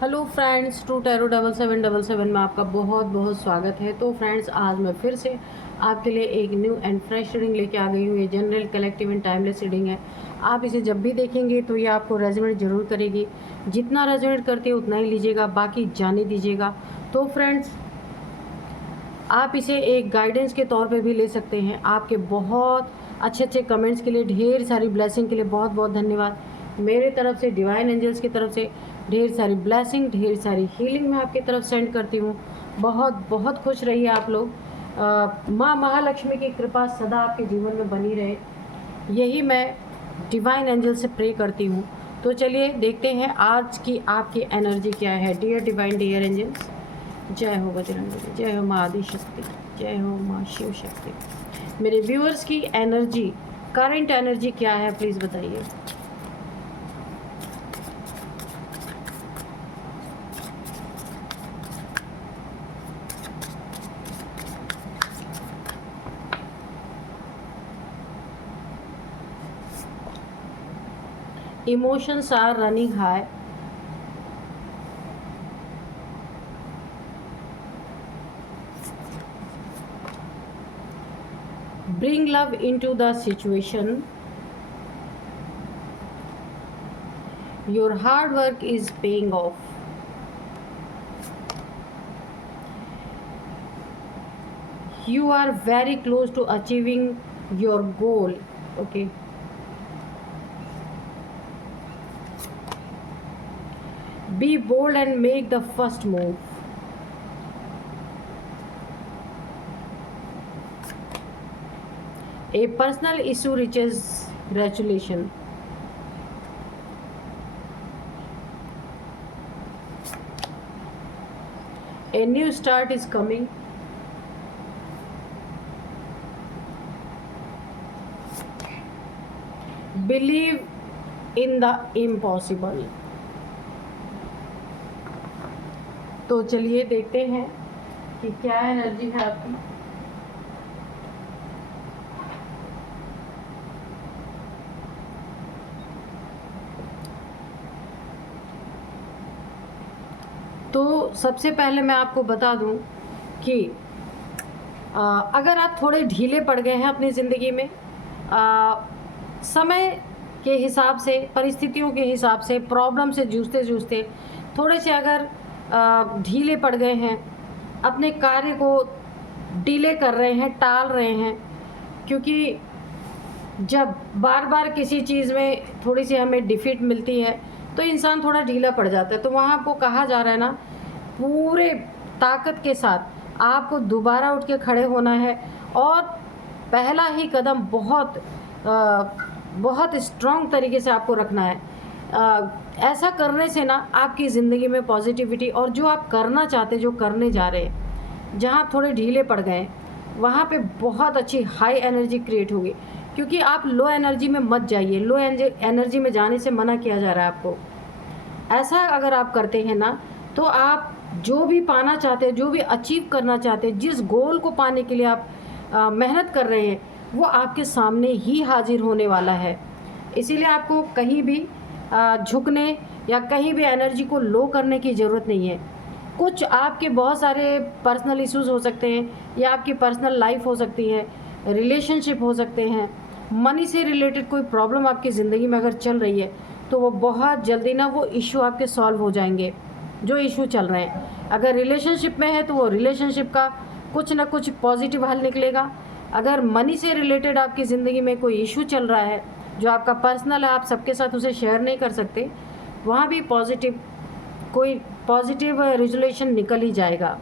Hello friends, to tarot 7777 में आपका बहुत बहुत स्वागत है। तो फ्रेंड्स, आज मैं फिर से आपके लिए एक न्यू एंड फ्रेश रीडिंग लेके आ गई हूँ। ये general, collective and timeless reading है। आप इसे जब भी देखेंगे तो ये आपको रेजोनेट जरूर करेगी। जितना रेजोनेट करती है उतना ही लीजिएगा, बाकी जाने दीजिएगा। तो फ्रेंड्स, आप इसे एक गाइडेंस के तौर पे भी ले सकते हैं। आपके बहुत अच्छे अच्छे कमेंट्स के लिए, ढेर सारी ब्लेसिंग के लिए बहुत बहुत धन्यवाद। मेरे तरफ से, डिवाइन एंजल्स की तरफ से ढेर सारी ब्लेसिंग, ढेर सारी हीलिंग मैं आपकी तरफ सेंड करती हूँ। बहुत बहुत खुश रहिए आप लोग। माँ महालक्ष्मी की कृपा सदा आपके जीवन में बनी रहे, यही मैं डिवाइन एंजल से प्रे करती हूँ। तो चलिए देखते हैं आज की आपकी एनर्जी क्या है। डियर डिवाइन, डियर एंजल्स, जय हो बजरंग, जय हो माँ आदि शक्ति, जय हो माँ शिव शक्ति। मेरे व्यूअर्स की एनर्जी, करंट एनर्जी क्या है, प्लीज़ बताइए। Emotions are running high. Bring love into the situation. Your hard work is paying off. You are very close to achieving your goal. Okay. Be bold and make the first move. A personal issue reaches resolution. A new start is coming. Believe in the impossible. तो चलिए देखते हैं कि क्या energy है आपकी। तो सबसे पहले मैं आपको बता दूं कि अगर आप थोड़े ढीले पड़ गए हैं अपनी ज़िंदगी में, समय के हिसाब से, परिस्थितियों के हिसाब से, प्रॉब्लम से जूझते जूझते थोड़े से अगर ढीले पड़ गए हैं, अपने कार्य को डिले कर रहे हैं, टाल रहे हैं, क्योंकि जब बार बार किसी चीज़ में थोड़ी सी हमें डिफीट मिलती है तो इंसान थोड़ा ढीला पड़ जाता है। तो वहाँ आपको कहा जा रहा है ना, पूरे ताकत के साथ आपको दोबारा उठ के खड़े होना है और पहला ही कदम बहुत स्ट्रॉन्ग तरीके से आपको रखना है। ऐसा करने से ना आपकी ज़िंदगी में पॉजिटिविटी, और जो आप करना चाहते, जो करने जा रहे हैं, जहाँ आप थोड़े ढीले पड़ गए वहाँ पे बहुत अच्छी हाई एनर्जी क्रिएट होगी। क्योंकि आप लो एनर्जी में मत जाइए, लो एनर्जी में जाने से मना किया जा रहा है आपको। ऐसा अगर आप करते हैं ना, तो आप जो भी पाना चाहते हैं, जो भी अचीव करना चाहते हैं, जिस गोल को पाने के लिए आप मेहनत कर रहे हैं, वो आपके सामने ही हाजिर होने वाला है। इसीलिए आपको कहीं भी झुकने या कहीं भी एनर्जी को लो करने की ज़रूरत नहीं है। कुछ आपके बहुत सारे पर्सनल इश्यूज़ हो सकते हैं, या आपकी पर्सनल लाइफ हो सकती है, रिलेशनशिप हो सकते हैं, मनी से रिलेटेड कोई प्रॉब्लम आपकी ज़िंदगी में अगर चल रही है तो वो बहुत जल्दी ना वो इशू आपके सॉल्व हो जाएंगे, जो इशू चल रहे हैं। अगर रिलेशनशिप में है तो वो रिलेशनशिप का कुछ ना कुछ पॉजिटिव हल निकलेगा। अगर मनी से रिलेटेड आपकी ज़िंदगी में कोई इशू चल रहा है जो आपका पर्सनल है, आप सबके साथ उसे शेयर नहीं कर सकते, वहाँ भी कोई पॉजिटिव रिजोल्यूशन निकल ही जाएगा।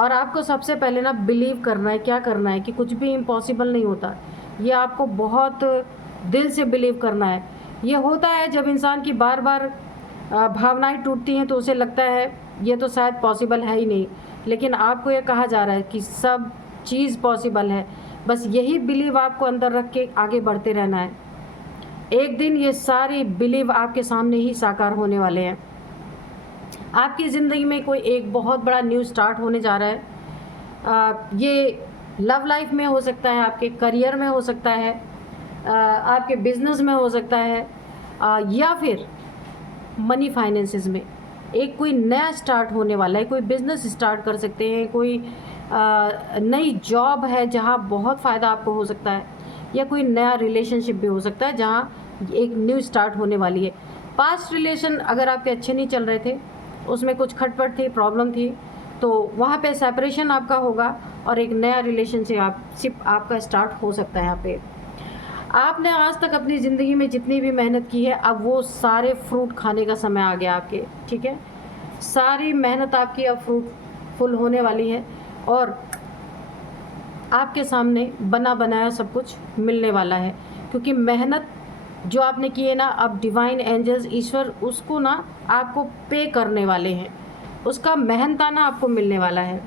और आपको सबसे पहले ना बिलीव करना है, क्या करना है कि कुछ भी इम्पॉसिबल नहीं होता। ये आपको बहुत दिल से बिलीव करना है। ये होता है जब इंसान की बार बार भावनाएं टूटती हैं तो उसे लगता है ये तो शायद पॉसिबल है ही नहीं, लेकिन आपको ये कहा जा रहा है कि सब चीज़ पॉसिबल है। बस यही बिलीव आपको अंदर रख के आगे बढ़ते रहना है। एक दिन ये सारी बिलीव आपके सामने ही साकार होने वाले हैं। आपकी ज़िंदगी में कोई एक बहुत बड़ा न्यू स्टार्ट होने जा रहा है। ये लव लाइफ में हो सकता है, आपके करियर में हो सकता है, आपके बिजनेस में हो सकता है, या फिर मनी फाइनेंसेस में। एक कोई नया स्टार्ट होने वाला है, कोई बिज़नेस स्टार्ट कर सकते हैं, कोई नई जॉब है जहाँ बहुत फ़ायदा आपको हो सकता है, या कोई नया रिलेशनशिप भी हो सकता है जहाँ एक न्यू स्टार्ट होने वाली है। पास्ट रिलेशन अगर आपके अच्छे नहीं चल रहे थे, उसमें कुछ खटपट थी, प्रॉब्लम थी, तो वहाँ पे सेपरेशन आपका होगा और एक नया रिलेशनशिप आपका स्टार्ट हो सकता है। यहाँ पे आपने आज तक अपनी ज़िंदगी में जितनी भी मेहनत की है, अब वो सारे फ्रूट खाने का समय आ गया आपके, ठीक है। सारी मेहनत आपकी अब फ्रूटफुल होने वाली है और आपके सामने बना बनाया सब कुछ मिलने वाला है, क्योंकि मेहनत जो आपने की है ना, अब डिवाइन एंजल्स, ईश्वर उसको ना आपको पे करने वाले हैं, उसका मेहनताना आपको मिलने वाला है।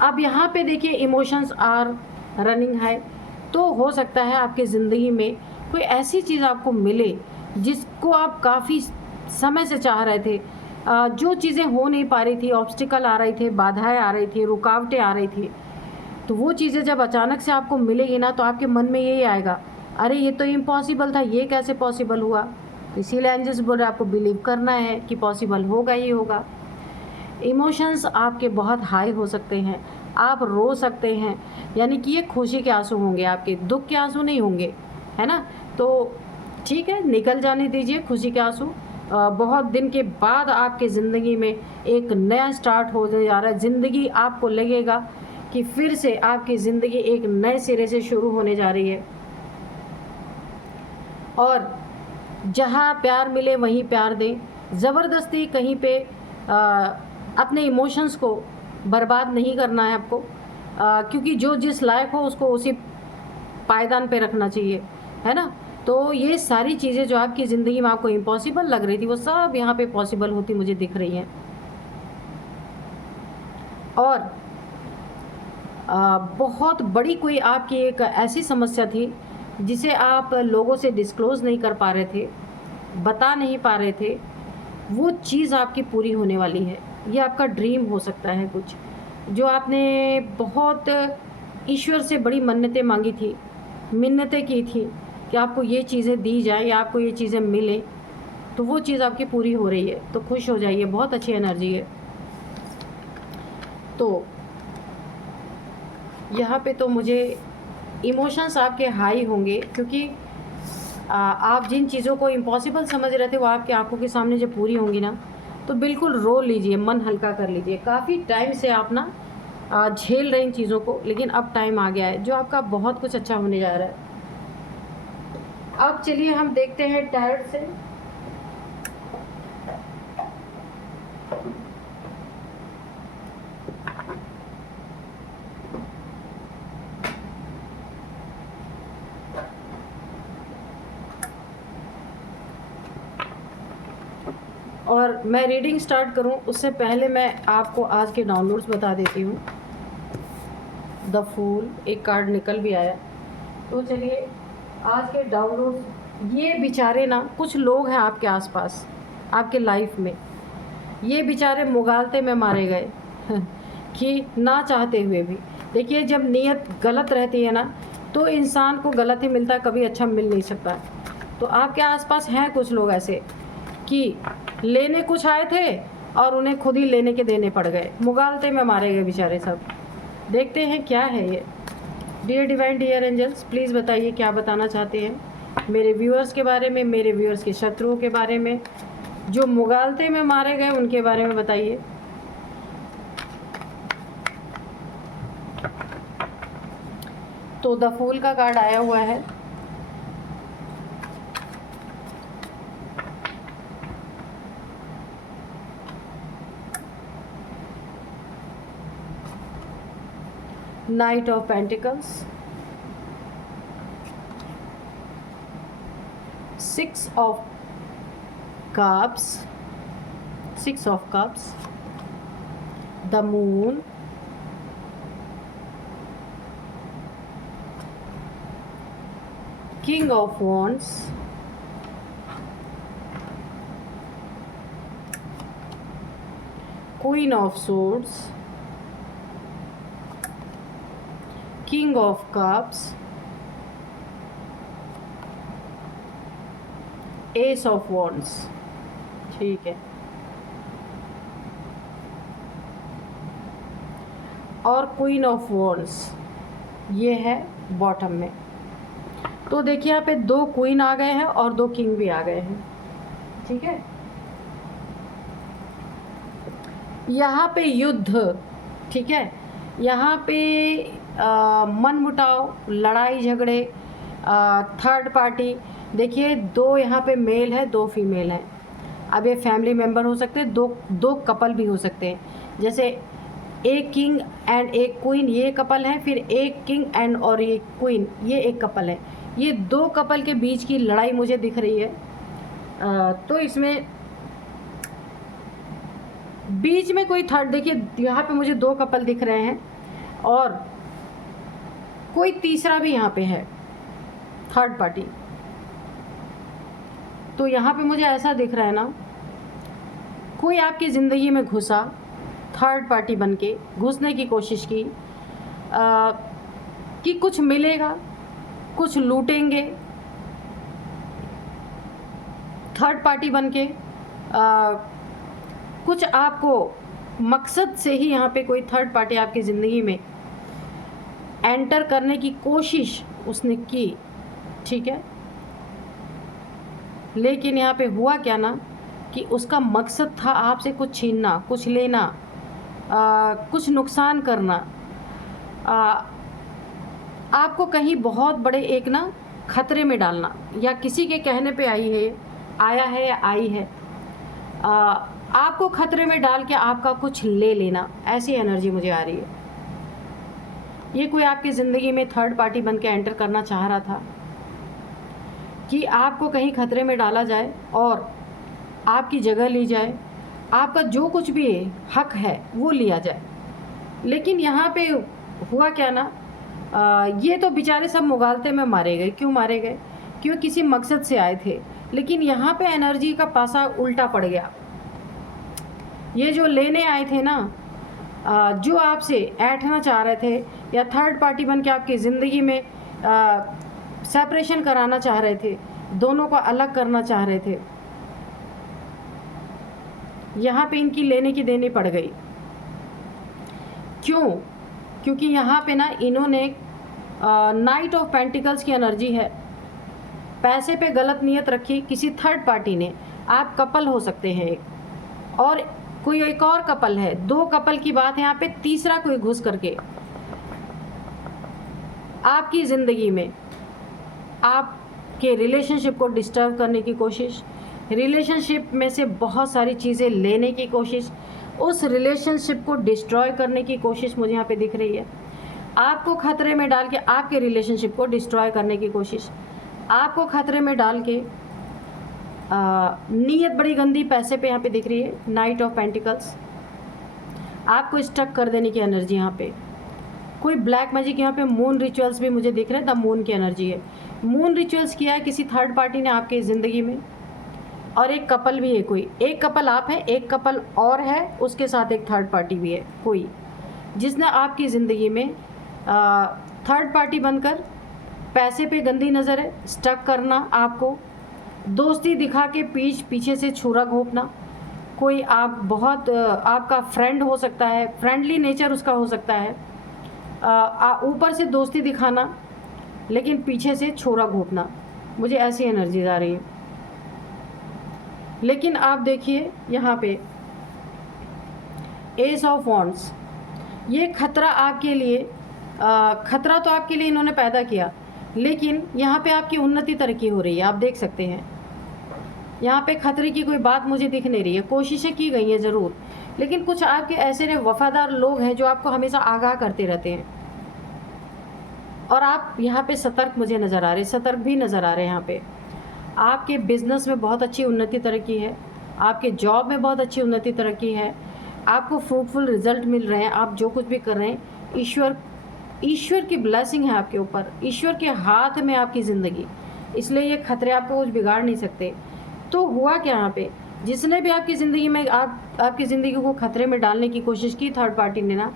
अब यहाँ पे देखिए इमोशंस आर रनिंग हाई, तो हो सकता है आपकी ज़िंदगी में कोई ऐसी चीज़ आपको मिले जिसको आप काफ़ी समय से चाह रहे थे। जो चीज़ें हो नहीं पा रही थी, ऑब्स्टिकल आ रही थे, बाधाएं आ रही थी, रुकावटें आ रही थी, तो वो चीज़ें जब अचानक से आपको मिलेगी ना, तो आपके मन में यही आएगा, अरे ये तो इम्पॉसिबल था, ये कैसे पॉसिबल हुआ। तो इसीलिए एंजल्स बोल रहे आपको बिलीव करना है कि पॉसिबल होगा ही होगा। इमोशंस आपके बहुत हाई हो सकते हैं, आप रो सकते हैं, यानी कि ये खुशी के आंसू होंगे, आपके दुख के आंसू नहीं होंगे, है ना। तो ठीक है, निकल जाने दीजिए खुशी के आंसू। बहुत दिन के बाद आपके ज़िंदगी में एक नया स्टार्ट होने जा रहा है। ज़िंदगी आपको लगेगा कि फिर से आपकी ज़िंदगी एक नए सिरे से शुरू होने जा रही है, और जहाँ प्यार मिले वहीं प्यार दें। ज़बरदस्ती कहीं पे अपने इमोशंस को बर्बाद नहीं करना है आपको, क्योंकि जो जिस लायक हो उसको उसी पायदान पे रखना चाहिए, है ना। तो ये सारी चीज़ें जो आपकी ज़िंदगी में आपको इम्पॉसिबल लग रही थी, वो सब यहाँ पे पॉसिबल होती मुझे दिख रही हैं। और बहुत बड़ी कोई आपकी एक ऐसी समस्या थी जिसे आप लोगों से डिस्क्लोज़ नहीं कर पा रहे थे, बता नहीं पा रहे थे, वो चीज़ आपकी पूरी होने वाली है। ये आपका ड्रीम हो सकता है कुछ, जो आपने बहुत ईश्वर से बड़ी मन्नतें मांगी थी, मिन्नतें की थी कि आपको ये चीज़ें दी जाए या आपको ये चीज़ें मिले, तो वो चीज़ आपकी पूरी हो रही है। तो खुश हो जाइए, बहुत अच्छी एनर्जी है। तो यहाँ पे तो मुझे इमोशंस आपके हाई होंगे, क्योंकि आप जिन चीज़ों को इम्पॉसिबल समझ रहे थे वो आपकी आंखों के सामने जब पूरी होंगी ना, तो बिल्कुल रो लीजिए, मन हल्का कर लीजिए। काफ़ी टाइम से आप ना झेल रहे इन चीज़ों को, लेकिन अब टाइम आ गया है जो आपका बहुत कुछ अच्छा होने जा रहा है। अब चलिए हम देखते हैं टैरोट से। और मैं रीडिंग स्टार्ट करूं उससे पहले मैं आपको आज के डाउनलोड्स बता देती हूँ। द फूल, एक कार्ड निकल भी आया। तो चलिए आज के डाउनलोड्स, ये बेचारे ना, कुछ लोग हैं आपके आसपास, आपके लाइफ में, ये बेचारे मुगालते में मारे गए कि ना चाहते हुए भी। देखिए जब नीयत गलत रहती है ना, तो इंसान को गलत ही मिलता है, कभी अच्छा मिल नहीं सकता। तो आपके आसपास हैं कुछ लोग ऐसे कि लेने कुछ आए थे और उन्हें खुद ही लेने के देने पड़ गए, मुगालते में मारे गए बेचारे सब। देखते हैं क्या है ये। Dear divine, dear angels, please बताइए क्या बताना चाहते हैं मेरे व्यूअर्स के बारे में, मेरे व्यूअर्स के शत्रुओं के बारे में, जो मुगालते में मारे गए उनके बारे में बताइए। तो द फूल का कार्ड आया हुआ है। Knight of Pentacles, Six of Cups, the Moon, King of Wands, Queen of Swords, King of Cups, S of wands, ठीक है, और क्वीन ऑफ वॉन्ड्स ये है बॉटम में। तो देखिए यहाँ पे 2 क्वीन आ गए हैं और 2 किंग भी आ गए हैं, ठीक है। यहाँ पे युद्ध, ठीक है, यहाँ पे मनमुटाव, लड़ाई झगड़े, थर्ड पार्टी। देखिए 2 यहाँ पे मेल है, 2 फीमेल हैं। अब ये फैमिली मेम्बर हो सकते हैं, 2 कपल भी हो सकते हैं। जैसे एक किंग एंड एक क्वीन ये कपल है, फिर एक किंग एंड और एक क्वीन ये एक कपल है। ये 2 कपल के बीच की लड़ाई मुझे दिख रही है। तो इसमें बीच में कोई थर्ड, देखिए यहाँ पे मुझे 2 कपल दिख रहे हैं और कोई तीसरा भी यहाँ पे है, थर्ड पार्टी। तो यहाँ पे मुझे ऐसा दिख रहा है ना, कोई आपकी ज़िंदगी में घुसा, थर्ड पार्टी बनके घुसने की कोशिश की, कि कुछ मिलेगा, कुछ लूटेंगे, थर्ड पार्टी बनके कुछ आपको मकसद से ही यहाँ पे कोई थर्ड पार्टी आपकी ज़िंदगी में एंटर करने की कोशिश उसने की, ठीक है। लेकिन यहाँ पे हुआ क्या ना कि उसका मकसद था आपसे कुछ छीनना, कुछ लेना, कुछ नुकसान करना, आपको कहीं बहुत बड़े एक ना खतरे में डालना, या किसी के कहने पे आया है या आई है, आपको खतरे में डाल के आपका कुछ ले लेना, ऐसी एनर्जी मुझे आ रही है। ये कोई आपकी ज़िंदगी में थर्ड पार्टी बन के एंटर करना चाह रहा था कि आपको कहीं खतरे में डाला जाए और आपकी जगह ली जाए, आपका जो कुछ भी हक है वो लिया जाए। लेकिन यहाँ पे हुआ क्या ना, ये तो बेचारे सब मुगालते में मारे गए। क्यों मारे गए? क्यों किसी मकसद से आए थे। लेकिन यहाँ पे एनर्जी का पासा उल्टा पड़ गया। ये जो लेने आए थे ना, जो आपसे ऐंठना चाह रहे थे या थर्ड पार्टी बन के आपकी ज़िंदगी में सेपरेशन कराना चाह रहे थे, दोनों को अलग करना चाह रहे थे, यहाँ पे इनकी लेने की देनी पड़ गई। क्यों? क्योंकि यहाँ पे ना इन्होंने नाइट ऑफ पेंटिकल्स की एनर्जी है, पैसे पे गलत नियत रखी किसी थर्ड पार्टी ने। आप कपल हो सकते हैं एक, और कोई एक और कपल है, 2 कपल की बात है यहाँ पे, तीसरा कोई घुस करके आपकी ज़िंदगी में आपके रिलेशनशिप को डिस्टर्ब करने की कोशिश, रिलेशनशिप में से बहुत सारी चीज़ें लेने की कोशिश, उस रिलेशनशिप को डिस्ट्रॉय करने की कोशिश मुझे यहाँ पे दिख रही है। आपको खतरे में डाल के आपके रिलेशनशिप को डिस्ट्रॉय करने की कोशिश, आपको खतरे में डाल के नीयत बड़ी गंदी पैसे पे यहाँ पे दिख रही है, नाइट ऑफ पेंटिकल्स। आपको स्टक कर देने की एनर्जी यहाँ पे, कोई ब्लैक मैजिक, यहाँ पे मून रिचुअल्स भी मुझे दिख रहे हैं। द मून की एनर्जी है, मून रिचुअल्स किया है किसी थर्ड पार्टी ने आपके ज़िंदगी में। और एक कपल भी है, कोई एक कपल आप है, एक कपल और है, उसके साथ एक थर्ड पार्टी भी है, कोई जिसने आपकी ज़िंदगी में थर्ड पार्टी बनकर पैसे पे गंदी नज़र है, स्टक करना, आपको दोस्ती दिखा के पीछे से छुरा घोंपना। कोई आप बहुत आपका फ्रेंड हो सकता है, फ्रेंडली नेचर उसका हो सकता है, ऊपर से दोस्ती दिखाना लेकिन पीछे से छोरा घोंपना, मुझे ऐसी एनर्जी आ रही है। लेकिन आप देखिए यहाँ पे एस ऑफ वॉन्ड्स, ये खतरा आपके लिए, खतरा तो आपके लिए इन्होंने पैदा किया, लेकिन यहाँ पे आपकी उन्नति तरक्की हो रही है। आप देख सकते हैं यहाँ पे खतरे की कोई बात मुझे दिख नहीं रही है। कोशिशें की गई हैं ज़रूर, लेकिन कुछ आपके ऐसे वफादार लोग हैं जो आपको हमेशा आगाह करते रहते हैं, और आप यहाँ पे सतर्क मुझे नज़र आ रहे हैं, सतर्क भी नज़र आ रहे हैं। यहाँ पे आपके बिज़नेस में बहुत अच्छी उन्नति तरक्की है, आपके जॉब में बहुत अच्छी उन्नति तरक्की है, आपको फ्रूटफुल रिजल्ट मिल रहे हैं। आप जो कुछ भी कर रहे हैं, ईश्वर की ब्लेसिंग है आपके ऊपर, ईश्वर के हाथ में आपकी ज़िंदगी, इसलिए ये खतरे आपको कुछ बिगाड़ नहीं सकते। तो हुआ क्या यहाँ पे, जिसने भी आपकी ज़िंदगी में आपकी ज़िंदगी को खतरे में डालने की कोशिश की थर्ड पार्टी ने ना,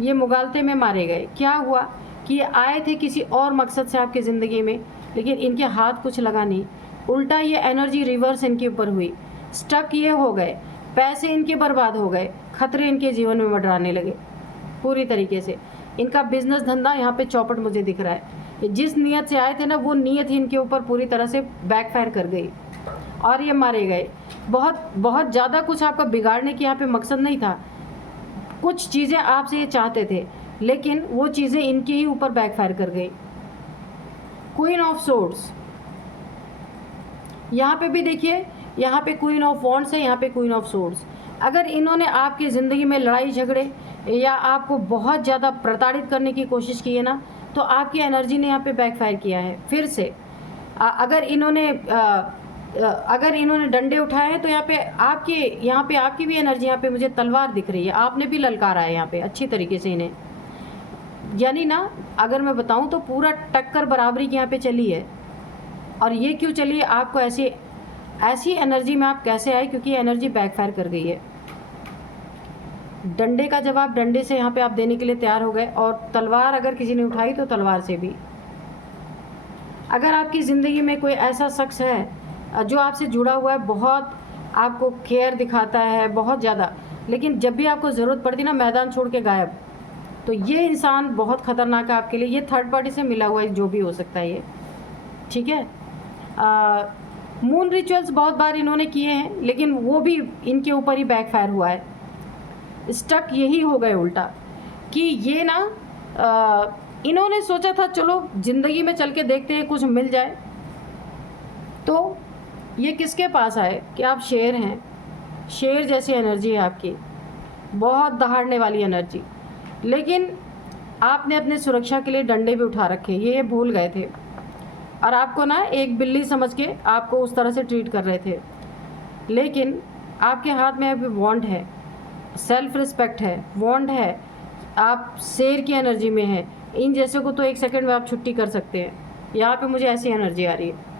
ये मुगालते में मारे गए। क्या हुआ कि आए थे किसी और मकसद से आपकी ज़िंदगी में, लेकिन इनके हाथ कुछ लगा नहीं, उल्टा ये एनर्जी रिवर्स इनके ऊपर हुई, स्टक ये हो गए, पैसे इनके बर्बाद हो गए, खतरे इनके जीवन में मंडराने लगे पूरी तरीके से। इनका बिजनेस धंधा यहाँ पे चौपट मुझे दिख रहा है। जिस नीयत से आए थे ना, वो नीयत ही इनके ऊपर पूरी तरह से बैकफायर कर गई और ये मारे गए। बहुत ज़्यादा कुछ आपका बिगाड़ने की यहाँ पे मकसद नहीं था, कुछ चीज़ें आपसे ये चाहते थे, लेकिन वो चीज़ें इनके ही ऊपर बैकफायर कर गई। क्वीन ऑफ सोर्ड्स, यहाँ पे भी देखिए, यहाँ पे क्वीन ऑफ वॉन्ड्स है, यहाँ पे क्वीन ऑफ सोर्ड्स। अगर इन्होंने आपकी ज़िंदगी में लड़ाई झगड़े या आपको बहुत ज़्यादा प्रताड़ित करने की कोशिश की है ना, तो आपकी एनर्जी ने यहाँ पे बैकफायर किया है फिर से। अगर इन्होंने डंडे उठाए हैं तो यहाँ पे आपकी भी एनर्जी, यहाँ पे मुझे तलवार दिख रही है, आपने भी ललकारा है यहाँ पे अच्छी तरीके से इन्हें। यानी ना, अगर मैं बताऊँ तो पूरा टक्कर बराबरी की यहाँ पे चली है। और ये क्यों चली है, आपको ऐसी एनर्जी में आप कैसे आए, क्योंकि एनर्जी बैकफायर कर गई है। डंडे का जवाब डंडे से यहाँ पे आप देने के लिए तैयार हो गए, और तलवार अगर किसी ने उठाई तो तलवार से भी। अगर आपकी ज़िंदगी में कोई ऐसा शख्स है जो आपसे जुड़ा हुआ है, बहुत आपको केयर दिखाता है बहुत ज़्यादा, लेकिन जब भी आपको ज़रूरत पड़ती ना, मैदान छोड़ के गायब, तो ये इंसान बहुत ख़तरनाक है आपके लिए। ये थर्ड पार्टी से मिला हुआ है, जो भी हो सकता है ये, ठीक है। मून रिचुअल्स बहुत बार इन्होंने किए हैं, लेकिन वो भी इनके ऊपर ही बैकफायर हुआ है। स्टक यही हो गए उल्टा, कि ये ना इन्होंने सोचा था चलो ज़िंदगी में चल के देखते हैं कुछ मिल जाए, तो ये किसके पास आए कि आप शेर हैं, शेर जैसी एनर्जी है आपकी, बहुत दहाड़ने वाली एनर्जी, लेकिन आपने अपने सुरक्षा के लिए डंडे भी उठा रखे, ये भूल गए थे, और आपको ना एक बिल्ली समझ के आपको उस तरह से ट्रीट कर रहे थे। लेकिन आपके हाथ में अभी वॉन्ड है, सेल्फ रिस्पेक्ट है, वॉन्ड है, आप शेर की एनर्जी में हैं। इन जैसे को तो 1 सेकंड में आप छुट्टी कर सकते हैं, यहाँ पे मुझे ऐसी एनर्जी आ रही है।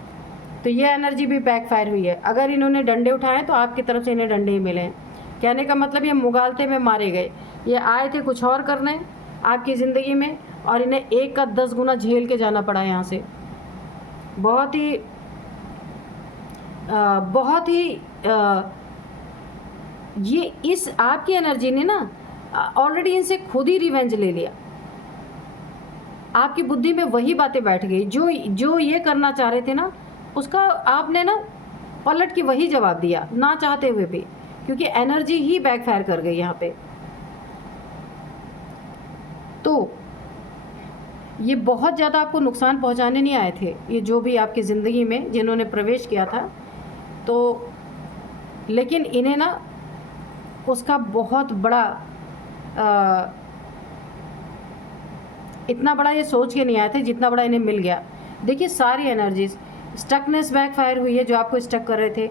तो ये एनर्जी भी बैकफायर हुई है। अगर इन्होंने डंडे उठाए तो आपकी तरफ से इन्हें डंडे ही मिले हैं। कहने का मतलब ये मुगालते में मारे गए, ये आए थे कुछ और करने आपकी ज़िंदगी में, और इन्हें 1 का 10 गुना झेल के जाना पड़ा यहाँ से। बहुत ही ये इस आपकी एनर्जी ने ना ऑलरेडी इनसे खुद ही रिवेंज ले लिया। आपकी बुद्धि में वही बातें बैठ गई जो ये करना चाह रहे थे ना, उसका आपने ना पलट के वही जवाब दिया, ना चाहते हुए भी, क्योंकि एनर्जी ही बैकफायर कर गई यहाँ पे। तो ये बहुत ज़्यादा आपको नुकसान पहुँचाने नहीं आए थे, ये जो भी आपकी ज़िंदगी में जिन्होंने प्रवेश किया था, तो लेकिन इन्हें ना उसका बहुत बड़ा इतना बड़ा ये सोच के नहीं आए थे जितना बड़ा इन्हें मिल गया। देखिए सारी एनर्जीज, स्टकनेस बैकफायर हुई है, जो आपको स्टक कर रहे थे।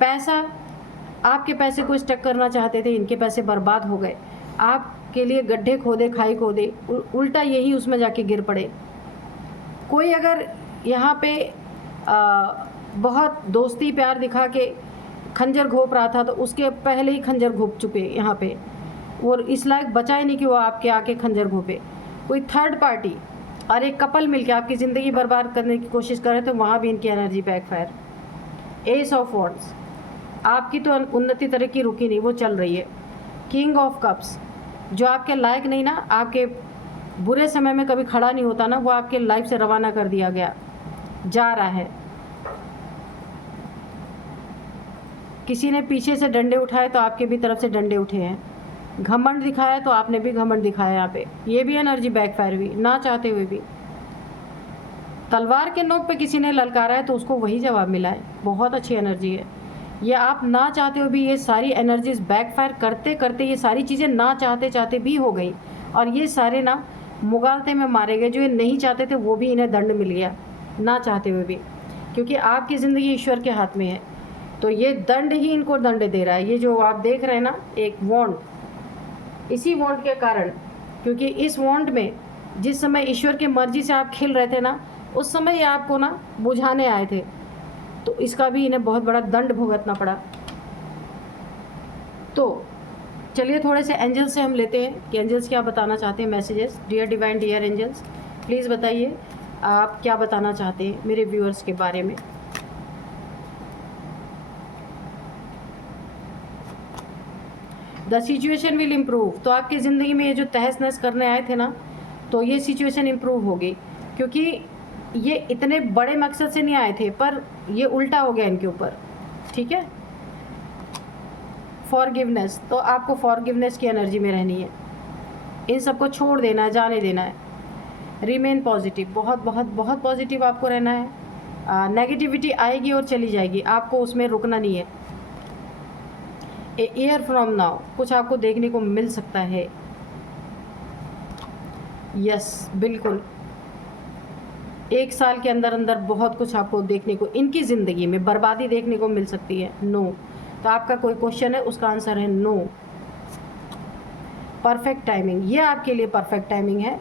पैसा, आपके पैसे को स्टक करना चाहते थे, इनके पैसे बर्बाद हो गए। आपके लिए गड्ढे खोदे, खाई खोदे, उल्टा यही उसमें जाके गिर पड़े। कोई अगर यहाँ पे बहुत दोस्ती प्यार दिखा के खंजर घोंप रहा था, तो उसके पहले ही खंजर घोंप चुके यहाँ पे, और इस लायक बचा ही नहीं कि वो आपके आके खंजर घोंपे। कोई थर्ड पार्टी और एक कपल मिलके आपकी ज़िंदगी बर्बाद करने की कोशिश कर रहे थे, वहाँ भी इनकी energy backfire. S of wands, आपकी तो उन्नति तरक्की रुकी नहीं, वो चल रही है। किंग ऑफ कप्स, जो आपके लायक नहीं ना, आपके बुरे समय में कभी खड़ा नहीं होता ना, वो आपके लाइफ से रवाना कर दिया गया, जा रहा है। किसी ने पीछे से डंडे उठाए तो आपके भी तरफ से डंडे उठे हैं। घमंड दिखाया तो आपने भी घमंड दिखाया यहाँ पे, ये भी एनर्जी बैकफायर हुई, ना चाहते हुए भी। तलवार के नोक पे किसी ने ललकारा है तो उसको वही जवाब मिला है, बहुत अच्छी एनर्जी है। ये आप ना चाहते हुए भी, ये सारी एनर्जीज बैकफायर करते करते ये सारी चीज़ें ना चाहते चाहते भी हो गई, और ये सारे ना मुगालते में मारे गए। जो ये नहीं चाहते थे वो भी इन्हें दंड मिल गया, ना चाहते हुए भी, क्योंकि आपकी ज़िंदगी ईश्वर के हाथ में है। तो ये दंड ही इनको दंड दे रहा है। ये जो आप देख रहे हैं ना, एक वॉन्ड, इसी वॉन्ड के कारण, क्योंकि इस वॉन्ड में जिस समय ईश्वर की मर्जी से आप खेल रहे थे ना, उस समय ये आपको ना बुझाने आए थे, तो इसका भी इन्हें बहुत बड़ा दंड भुगतना पड़ा। तो चलिए थोड़े से एंजल्स से हम लेते हैं कि एंजल्स क्या बताना चाहते हैं, messages. Dear divine, dear angels, please बताइए आप क्या बताना चाहते हैं मेरे व्यूअर्स के बारे में। द सिचुएशन विल इम्प्रूव, तो आपकी ज़िंदगी में ये जो तहस नहस करने आए थे ना, तो ये सिचुएशन इम्प्रूव होगी, क्योंकि ये इतने बड़े मकसद से नहीं आए थे, पर ये उल्टा हो गया इनके ऊपर। ठीक है, फॉरगिवनेस, तो आपको फॉरगिवनेस की एनर्जी में रहनी है, इन सबको छोड़ देना है, जाने देना है। रिमेन पॉजिटिव, बहुत बहुत बहुत पॉजिटिव आपको रहना है। नेगेटिविटी आएगी और चली जाएगी, आपको उसमें रुकना नहीं है। ए ईयर फ्रॉम नाउ, कुछ आपको देखने को मिल सकता है। यस, बिल्कुल 1 साल के अंदर अंदर बहुत कुछ आपको देखने को, इनकी ज़िंदगी में बर्बादी देखने को मिल सकती है। नो, तो आपका कोई क्वेश्चन है, उसका आंसर है नो। परफेक्ट टाइमिंग, ये आपके लिए परफेक्ट टाइमिंग है।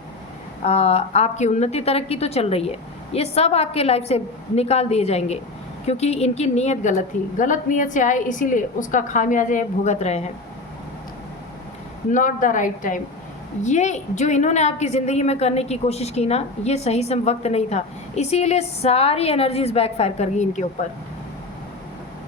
आपकी उन्नति तरक्की तो चल रही है, ये सब आपके लाइफ से निकाल दिए जाएंगे, क्योंकि इनकी नीयत गलत थी, गलत नीयत से आए, इसीलिए उसका खामियाजा भुगत रहे हैं। नॉट द राइट टाइम, ये जो इन्होंने आपकी ज़िंदगी में करने की कोशिश की ना, ये सही सम वक्त नहीं था, इसीलिए सारी एनर्जीज बैकफायर कर गई इनके ऊपर।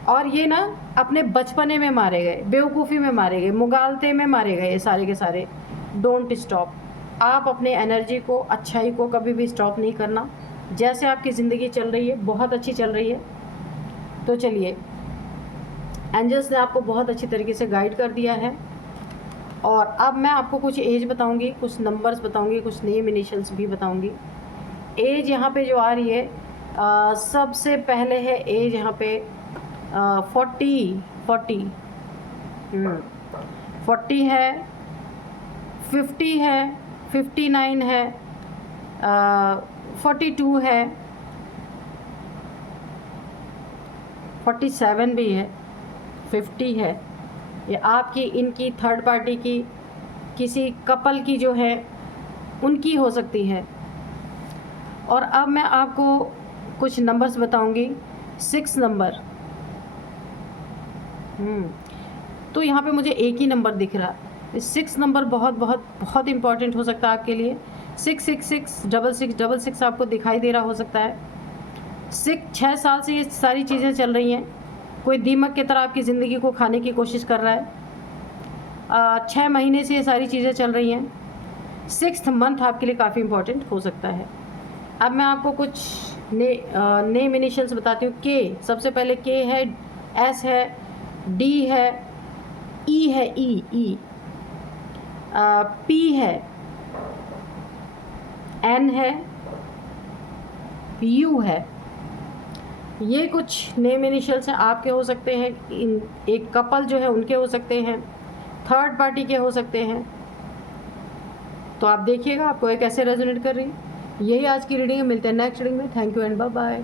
और ये ना अपने बचपने में मारे गए, बेवकूफ़ी में मारे गए, मुगालते में मारे गए, ये सारे के सारे। डोंट स्टॉप, आप अपने एनर्जी को, अच्छाई को कभी भी स्टॉप नहीं करना। जैसे आपकी ज़िंदगी चल रही है, बहुत अच्छी चल रही है, तो चलिए, एंजल्स ने आपको बहुत अच्छी तरीके से गाइड कर दिया है। और अब मैं आपको कुछ एज बताऊंगी, कुछ नंबर्स बताऊंगी, कुछ नेम इनिशियल्स भी बताऊंगी। एज यहाँ पे जो आ रही है, सबसे पहले है एज यहाँ पे 40 है, 50 है, 59 है, 42 है, 47 भी है, 50 है। ये आपकी, इनकी, थर्ड पार्टी की, किसी कपल की जो है, उनकी हो सकती है। और अब मैं आपको कुछ नंबर्स बताऊंगी। 6 नंबर, तो यहाँ पे मुझे एक ही नंबर दिख रहा है। 6 नंबर बहुत बहुत बहुत इम्पॉर्टेंट हो सकता है आपके लिए। 66666 आपको दिखाई दे रहा हो सकता है। 6 साल से ये सारी चीज़ें चल रही हैं, कोई दीमक की तरह आपकी ज़िंदगी को खाने की कोशिश कर रहा है। 6 महीने से ये सारी चीज़ें चल रही हैं। 6th मंथ आपके लिए काफ़ी इम्पोर्टेंट हो सकता है। अब मैं आपको कुछ नेम इनिशियल्स बताती हूँ। के, सबसे पहले के है, एस है, डी है, ई है, ई, पी है, एन है, यू है। ये कुछ नेम इनिशियल्स हैं, आपके हो सकते हैं, इन एक कपल जो है उनके हो सकते हैं, थर्ड पार्टी के हो सकते हैं। तो आप देखिएगा आपको ये कैसे रेजोनेट कर रही है। यही आज की रीडिंग है, मिलते हैं नेक्स्ट रीडिंग में। Thank you and bye bye.